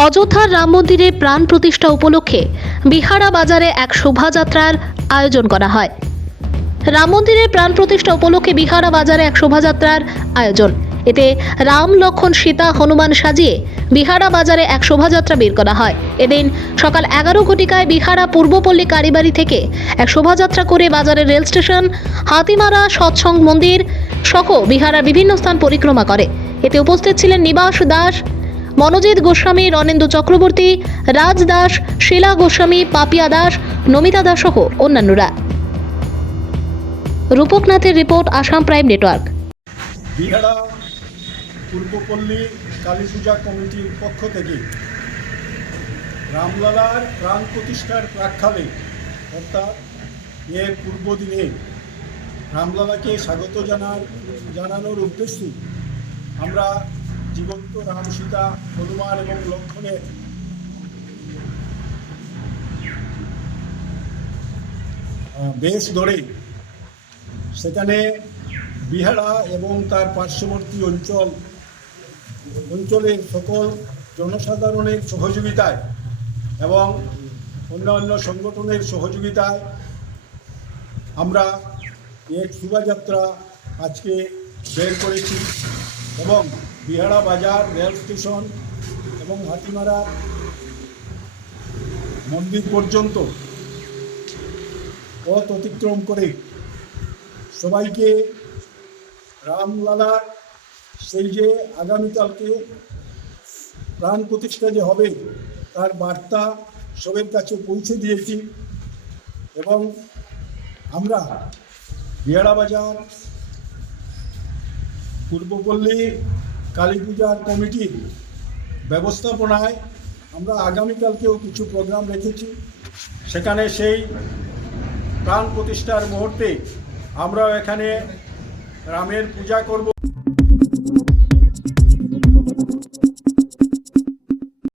অযোধ্যার রাম মন্দিরে প্রাণ প্রতিষ্ঠা উপলক্ষে বিহারা বাজারে এক শোভাযাত্রার আয়োজন করা হয়। রাম মন্দিরের প্রাণ প্রতিষ্ঠা উপলক্ষে বিহারা বাজারে এক শোভাযাত্রার আয়োজন। এতে রাম, লক্ষ্মণ, সীতা, হনুমান সাজিয়ে বিহারা বাজারে এক শোভাযাত্রা বের করা হয়। এদিন সকাল 11 ঘটিকায় বিহারা পূর্বপল্লী কালীবাড়ি থেকে এক শোভাযাত্রা করে বাজারের রেল স্টেশন, হাতিমারা সৎসঙ্গ মন্দির সহ বিহারার বিভিন্ন স্থান পরিক্রমা করে। এতে উপস্থিত ছিলেন নিবাস দাস, মনোজিৎ গোস্বামী, রণেন্দু চক্রবর্তী, রাজ দাস, শিলা গোস্বামী, পাপিয়া দাস, নমিতা দাস সহ অন্যান্যরা। রূপকনাথের রিপোর্ট, আসাম প্রাইম নেটওয়ার্ক। বিহারা পূর্বপল্লী কালী পূজা কমিটির পক্ষ থেকে রামলালার প্রাণ প্রতিষ্ঠার প্রাক্কালে অর্থাৎ এর পূর্বদিনে রামলালাকে স্বাগত জানানোর উদ্দেশ্যে আমরা জীবন্ত রাম, সীতা, হনুমান এবং লক্ষ্মণের বেশ ধরে সেখানে বিহারা এবং তার পার্শ্ববর্তী অঞ্চলের সকল জনসাধারণের সহযোগিতায় এবং অন্যান্য সংগঠনের সহযোগিতায় আমরা এক শোভাযাত্রা আজকে বের করেছি এবং বিহারা বাজার, রেল স্টেশন এবং হাতিমারা মন্দির পর্যন্ত পথ অতিক্রম করে সবাইকে রামলালার সেই যে আগামীকালকে প্রাণ প্রতিষ্ঠা যে হবে তার বার্তা সবের কাছে পৌঁছে দিয়েছি এবং আমরা বিহারা বাজার পূর্বপল্লী কালী পূজার কমিটির ব্যবস্থাপনায় আমরা আগামীকালকেও কিছু প্রোগ্রাম রেখেছি। সেখানে সেই প্রাণ প্রতিষ্ঠার মুহূর্তে আমরাও এখানে রামের পূজা করব।